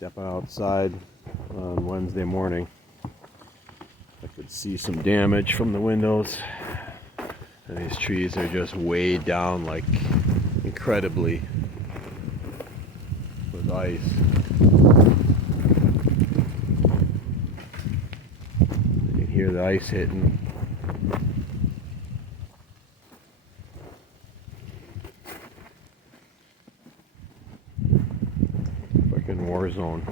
Stepping outside on Wednesday morning, I could see some damage from the windows, and these trees are just weighed down like incredibly with ice. You can hear the ice hitting. Freaking war zone.